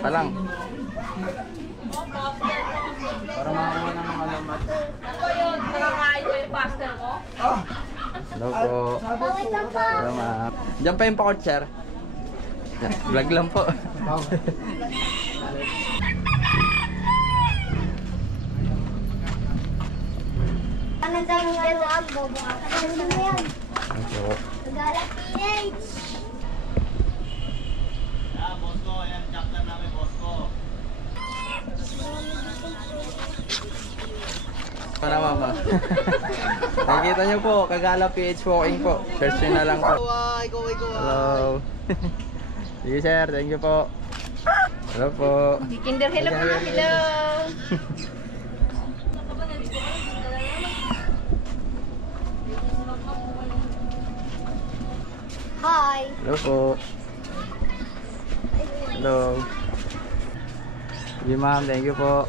Palang. Para makakuha ng alamat. Ako yun, nakakain ko yung pastel ko. Hello po. Salamat. Diyan pa yung pakot, sir. Vlog lang po. Ano daw yung ano ang bobo? Ano na yan? Opo. Nagala PH! Ano mama? Nakikita nyo po, Kagala PH Walking po. Search nyo na lang po. Hello. Sige sir, thank you po. Hello po. Kinder, hello po. Hello. Hi! Hello po. Hello. Sige ma'am, thank you po.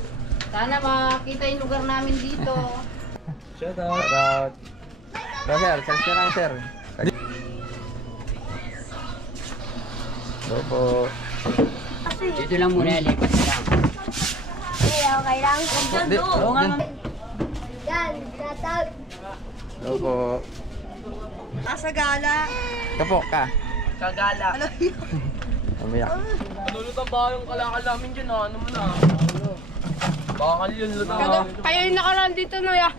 Sana makita yung lugar namin dito. Shout out. Shout out. So sir, search nyo lang sir. Hello po. Dito lang muna, lipat lang. Okay lang. Di, oo nga ma'am. Yan, tatag. Hello po. Nasa gala. Kapo ka. Kagala. Umiyak. Nalulutan ba yung kalakal namin dyan ha? Ano mo na? Bakal yun, lutang. Kayo yung nakaraan dito na ya.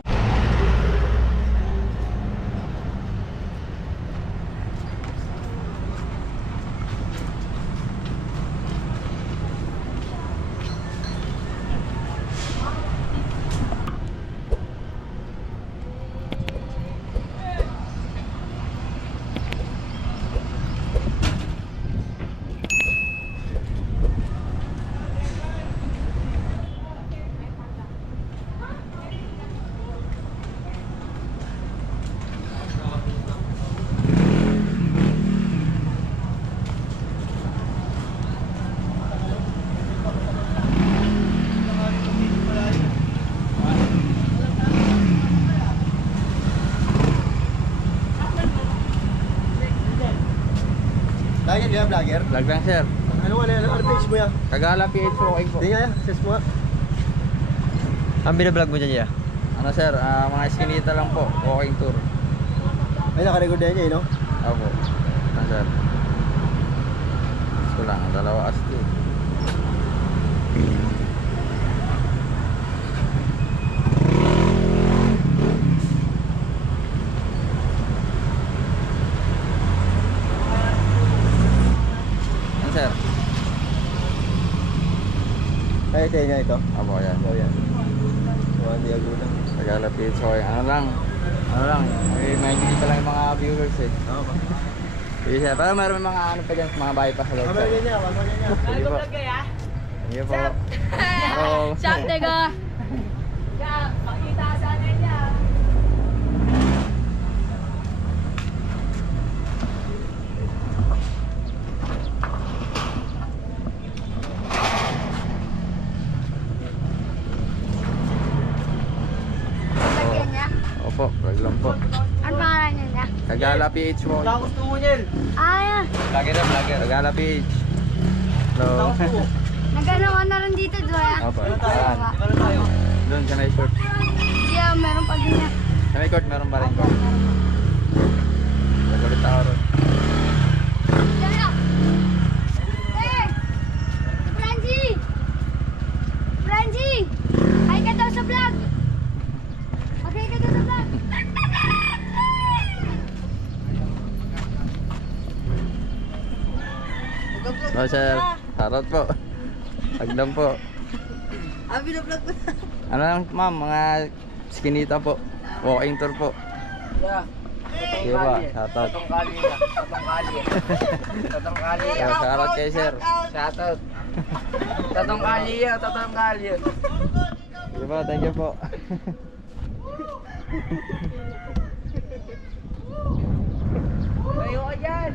Vlogger ka, vlogger? Vlog lang sir. Ano page mo yan? Kagala PH Walking po. Hindi nga, access mo nga. Ang binablog mo dyan, ya? Ano sir, mga iskinita lang po. Walking tour. Ay, nakarecord na niya, no? Opo. Ano sir? Gusto lang, dalawa asti. Ano sir? Ay, ito nga ito. Opo, yan. Oh, yan. Juan Diaguno. Kagala PH Walking. Ano lang. May kita lang yung mga viewers eh. Oo ba? Sige sir, pero meron mga ano pa dyan, mga bahay pa sa loob Kamera sir. niya, kamera niya. Sige po. Sige po. Hello. Shop, tega. Makita sa atin niya. Lagyan niya. Opo, vlog lang po. Ano pangalan niya? Kagala PH Walking. Ang gusto mo niyan. Yan. Vlogger na, vlogger. Kagala PH. Hello. Nagano ka na rin dito, Doya. Opo, ayan. Ano tayo? Doon sa may court. Yeah, meron pa din niya. Sa may court, meron pa rin ko. Nagulit ako ron. Doya! Hey! Frangie! Frangie! Hi ka daw sa vlog! Okay ka daw sa vlog! No sir, shoutout po. Agdam po. Binablog ko na. Ano lang ma'am, mga skinita po. Walking tour po. Yeah. Sige ba, shoutout. Tatong kali na. Tatong kali. Tatong kali. Shoutout kay sir. Shoutout. Tatong kali yan. Tatong kali yan. Sige po, thank you po. Tayo ka dyan.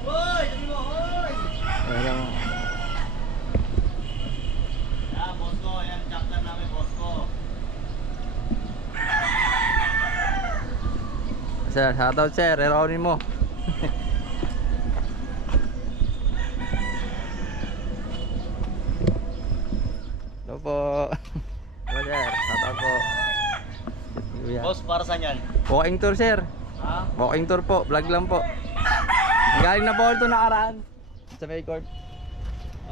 Hoy! Sabi mo, hoy! Sir, shoutout sir, erawin mo. Hello po. Hello sir, shoutout po. Kuya. Boss, para saan yan? Walking tour sir. Ha? Walking tour po, vlog lang po. Galing na po ito nakaraan. Sa may court.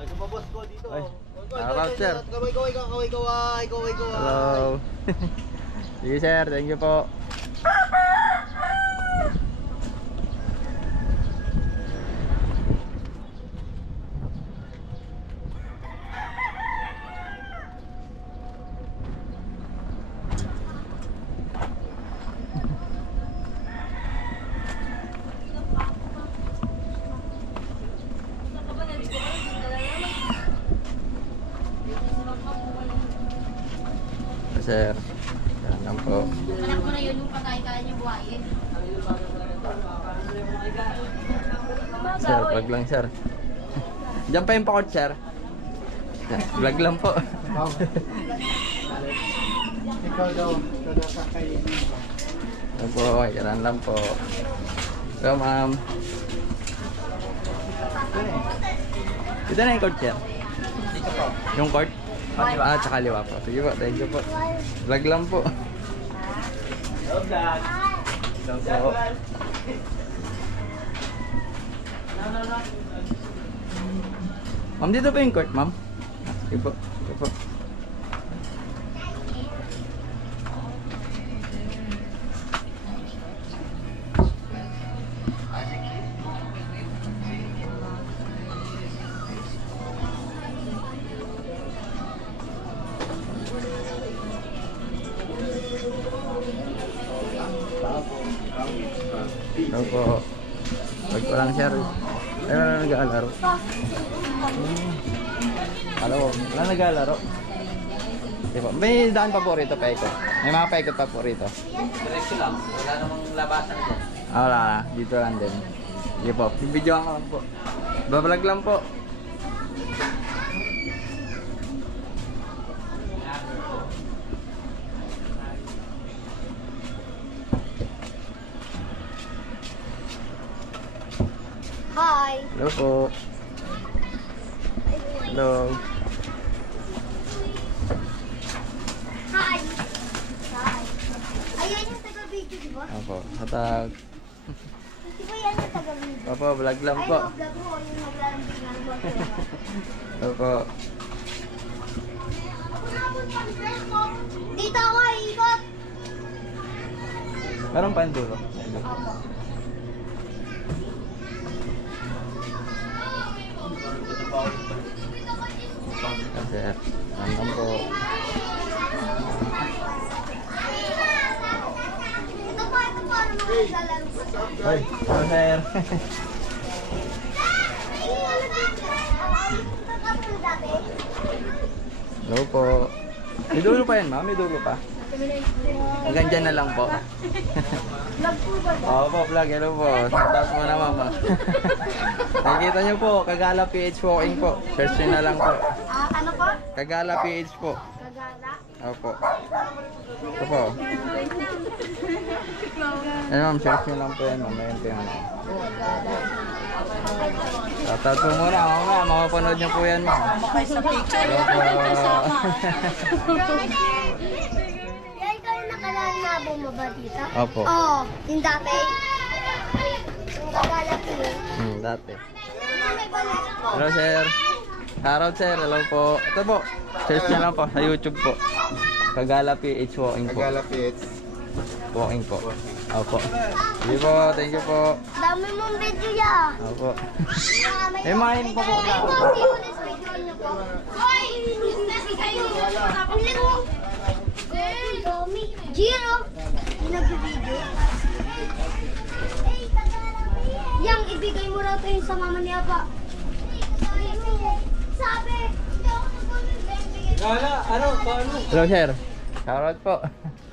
Ay, kumabos ko dito. Ay, shoutout sir. Kaway. Hello. Sige sir, thank you po. Sir, yan lang po. Anak mo na yun yung pagkain-kain niyo buhay eh. Sir, vlog lang sir. Diyan pa yung pakot sir. Yan, vlog lang po. Ikaw daw kakainin. Yan po, yan lang po. So ma'am. Ito na yung court sir. Dito po. Yung court? Ah, tsaka liwa po. Sige po, thank you po. Vlog lang po. Hello, vlog. Vlog po. Ma'am, dito po yung court, ma'am. Sige po, sige po. Hello po. Wag ko lang sir. Ay, wala nag-aalaro. Hello, wala nag-aalaro. Diba? May daan pa po rito, paikot. May mga paikot pa po rito. Diretso lang. Wala namang labasan ko. Ah, wala na. Dito lang din. Sige po. Video ka lang po. Babalag lang po. Hi! Hello po. Hello. Hi! Hi! Ayan yung taga-video, di ba? Opo. Hatag. Di ba yan yung taga-video? Opo, vlog lang Ay, po. mag-vlog mo yung naglalambing ng buwan talaga. Opo. Dito ako, ikot! Meron pa yung dulo. Opo. Kasi, nandun po. Ito pa, ano maglalaro ko sa Ay, hello sir. Hello po. May dulo pa yan, ma'am? May dulo pa? Hanggang dyan na lang po. Vlog po ba? Oo po, vlog. Hello po. Shoutout mo na, mama. Nakikita nyo po, Kagala PH Walking po. Search nyo na lang po. Ano po? Kagala PH po. Kagala? Opo. Ito po. Yan ma'am, search nyo lang po yan, ma'am. Ayan po yan. Shoutout po muna, mamaya. Makapanood nyo po yan, ma'am. Sa picture. Hello po. Yan ikaw yung na bumaba dito? Opo. Oo. Yung dati? Yung Kagala po yun. Dati. May balik po. Hello sir. Shoutout sir, hello po. Ito po, search nyo lang po sa YouTube po. Kagala PH Walking po. Kagala PH. Walking po. Opo. Sige po, thank you po. Dami mong video ya. Opo. Eh, main po po. Gino, nag-video. Yang ibigay mo raw ito sa mama niya pa. Sabi, Hello sir. Shoutout po.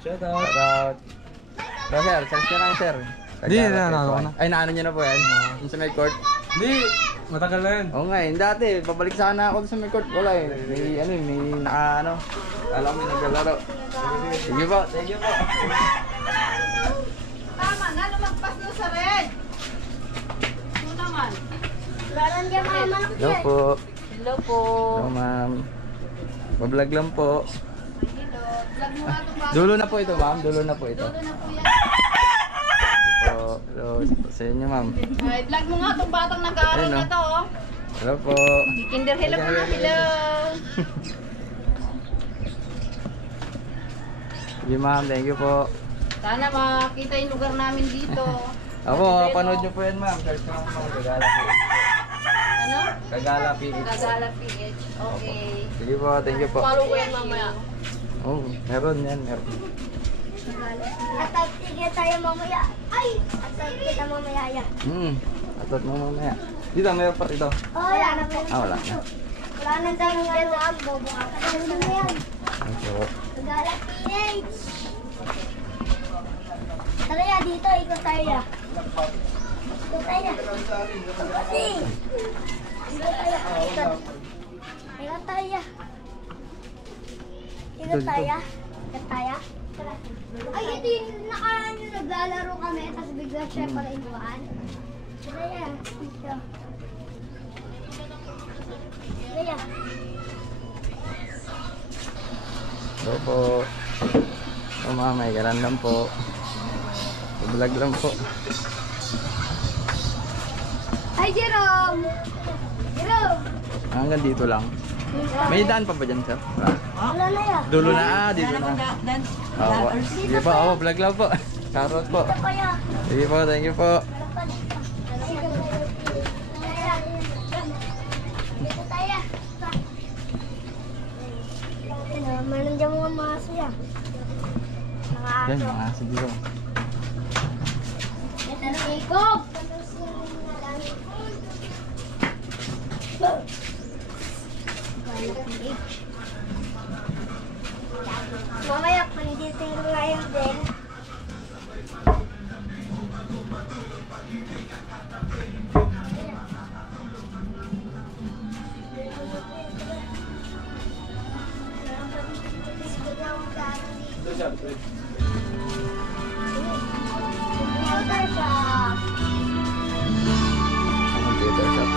Shoutout. Hello sir, search nyo lang sir. Di, Kagala naano PH ko Walking. Ay, naano nyo na po yan? Yung sa may court? Hindi. Matagal na yun. Oo nga eh, dati, babalik sana ako sa may court. Wala eh, may ano eh, may naka ano. Alam mo, may naglalaro. Sige po, thank you po. Tama na, Meron dyan mga manok Hello yan. po. Hello po. Hello ma'am. Bablog lang po. Vlog mo nga itong Dulo na po ito ma'am. Dulo na po ito. bago na po yan. Po. Hello sa inyo ma'am. Ay, vlog mo nga itong batang nag-aaral Ayun, na oh. to. Oh. Hello po. Kinder hello po nga. Hello. Sige ma'am. Thank you po. Sana makita yung lugar namin dito. Ako, panood nyo po yan ma'am. Search mo ma'am. Kagala PH. Ano? Kagala PH. Kagala PH. Okay. Sige po. Thank you po. Follow ko yan mamaya. Oh, meron yan. Meron. At tigil tayo mamaya. Ay! At kita mamaya yan. Atot mo mamaya. Dito, meron pa dito. Oh, wala na po. Wala na. Wala na tayo ng ano. Bobo ka. Ano na yan? Thank you po. Kagala PH. Tara ya, dito. Ikot tayo ya. Ikot tayo ya. Kasi. Ikot tayo. Ikot. Ikot tayo ya. Ikot tayo ya. Ikot tayo. Tara. Ay, ito yung nakaraan yung naglalaro kami. Tapos bigla siya para inuwaan. Tara ya. Dito. Tara ya. Hello po. Oh, ma'am, may garan lang po. Vlog lang po. Ay, Jerome! Jerome! Hanggang dito lang. May daan pa ba dyan, sir? Wala. Wala na yan. Dulo na, dito na. Oo. Sige po, vlog lang po. Charot po. Ito kaya. Sige po, thank you po. Dito tayo. Meron dyan mga maso yan. Mga Yan, aso. mga aso dito. Ito na ikog. Mamaya, panditin ko ngayon din. Computer shop. Computer shop.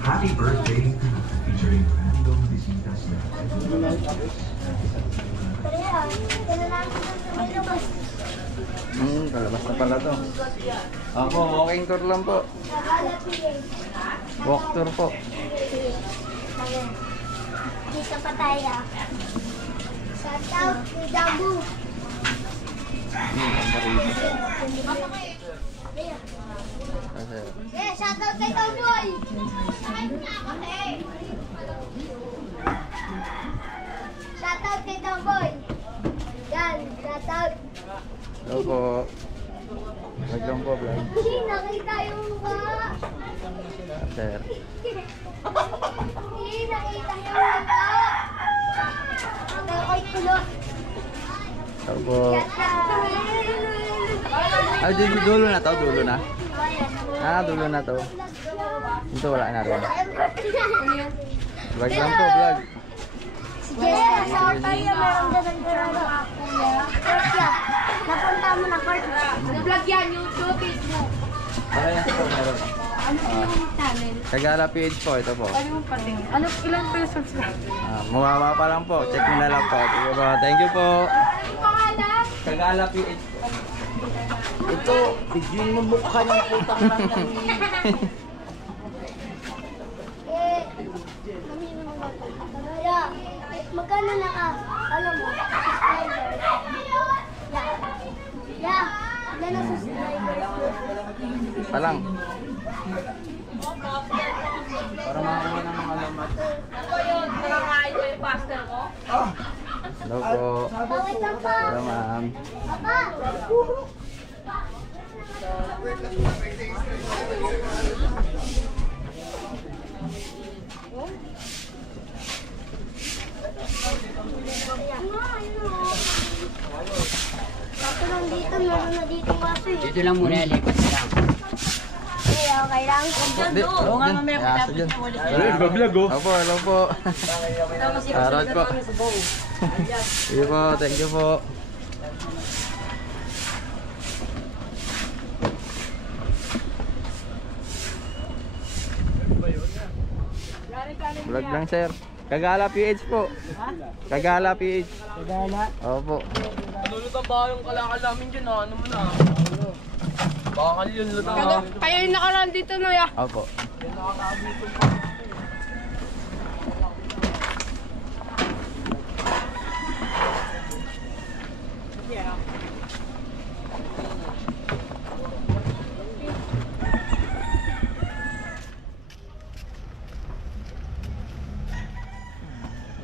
Happy birthday featuring random visitas na Kaya, kailan natin sa labas. Palabas na pala to. Ako, walking tour lang po. Kagala PA. Walk tour po. Dito pa tayo. Shout out to Dabu. Eh, shout out kay Cowboy. Shout out kay Cowboy. Yan, shout out. Hello po. Vlog lang po, vlog. Nakita yung mukha. Sir. Nakita yung mukha. Ang ako'y kulot. Hello po. Ah, dulo na to, dulo na. Ah, dulo na to. Ito wala na rin. Vlog lang po, vlog. Sige, sa tayo meron din ang gano'n. Kaya, napunta mo na part. Vlog yan, YouTube, Facebook. Para yan po, meron. Ano yung channel? Kagala PH po, ito po. Ano yung pating? Ano, ilang pesos na? Mababa pa lang po. Check mo na lang po. Sige po. Thank you po. Anong pangalan? Kagala PH po. Ito, bigyan mo mukha ng putang lang ng Eh, kaya, magkano na ka? Alam mo, subscriber. Yeah, ilan ang subscriber? Pa lang. para makakuha ng alamat. Ako yun, nakakain ko yung pastel ko. Hello po. Bakit lang pa? Hello ma'am. Papa! Kaso lang dito, meron na dito kaso eh. Dito lang muna, lipat na lang. Okay lang. Hindi, oo nga mamaya ko dapat na ulit. Bablog oh. Opo, hello po. Charot po. Sige po, thank you po. Vlog lang sir. Kagala PH po. Kagala PH. Kagala. Opo. Lulutang ba yung kalakal namin dyan ah? Ano mo na? Bakal yun, lutang ah. Kayo yung nakaraan dito na ya. Opo.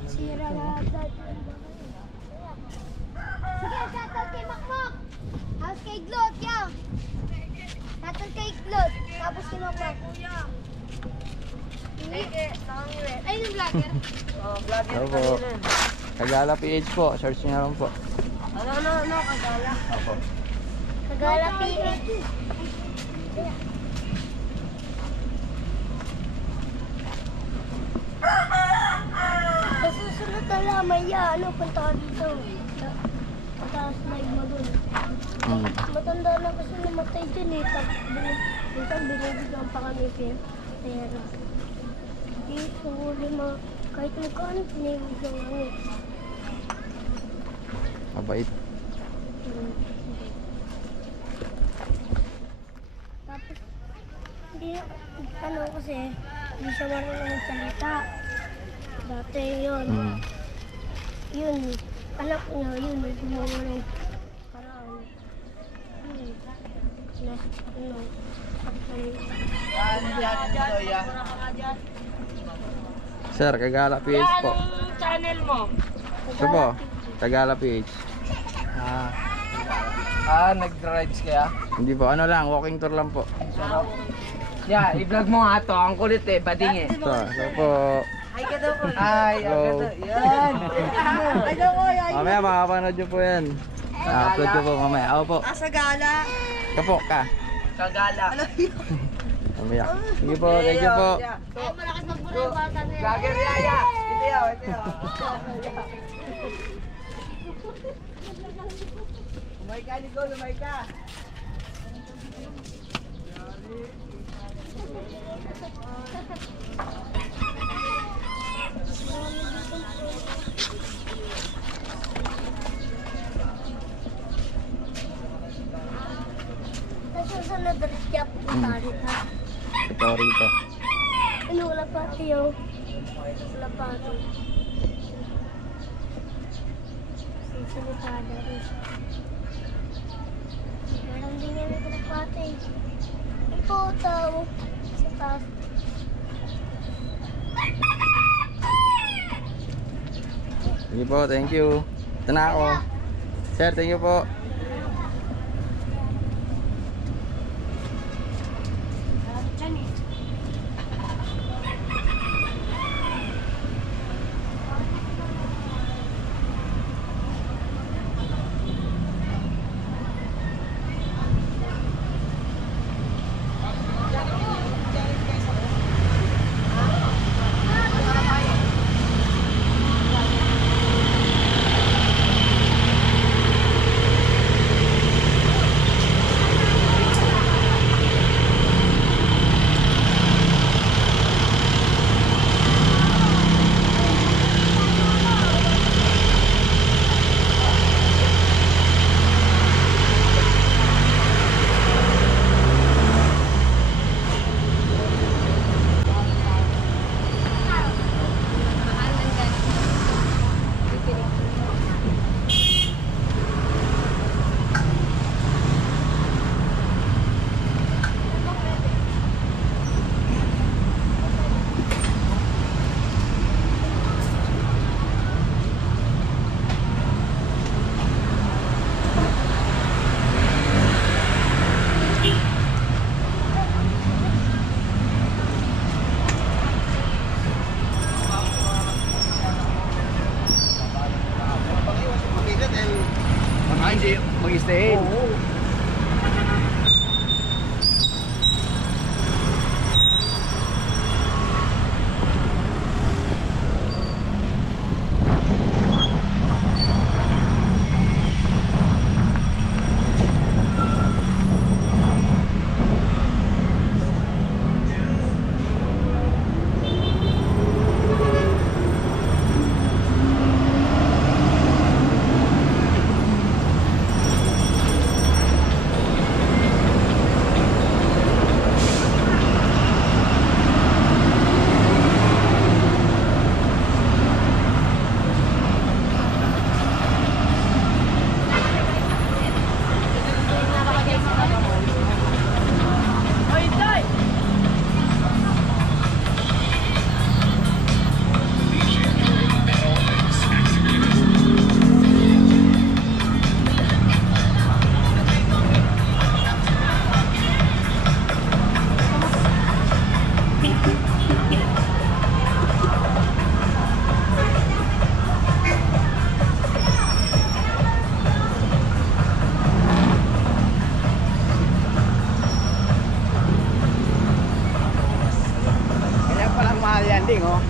Sira na agad. Sige, shoutout kay Makmak. Tapos kay Glot, yeah. Shoutout kay Glot. Tapos kay Makmak. Ay, yung vlogger. Opo. Kagala PH po. Search nyo lang po. Ano, Kagala. Opo. Kagala PH. Sa susunod na lamay ya, punta ka dito. Taas live mo dun. Mm. Matanda na kasi namatay dyan eh. Minsan binibigyan pa kami pera. Di, sumuli kahit magkano binibigyan kami. Mabait. Tapos, hindi, kasi, hindi siya marunong magsalita. Dati yun, Mm. yun, anak niya, yun, gumawa ng paraan. Sir, Kagala PH po. Channel mo. Ito po. Kagala PH. Nag-rides kaya? Hindi po. Ano lang. Walking tour lang po. Yeah, i-vlog mo nga to. Ang kulit eh, bading eh. Ito. Ito po. Ay, Go. agad. Yan. Mamaya makapanood nyo po yan. Upload ko po mamaya. Ako po. Sa gala. Kapo ka. Kagala. Mamaya. Sige po. Thank you po. Ay, malakas magbura yung bata na yan. Vlogger yaya. Ito yaw. Lumay ka, Nico. Lumay ka. Sa susunod na siya punta rito. Ito rito. Ano, wala pa tiyo. Wala pa ito. Sisimutada rin. Meron din yan ito na pati. Ito, tao. Sa taas. Sige po. Thank you. Ito na ako. Sir, thank you po. yan ding, oh.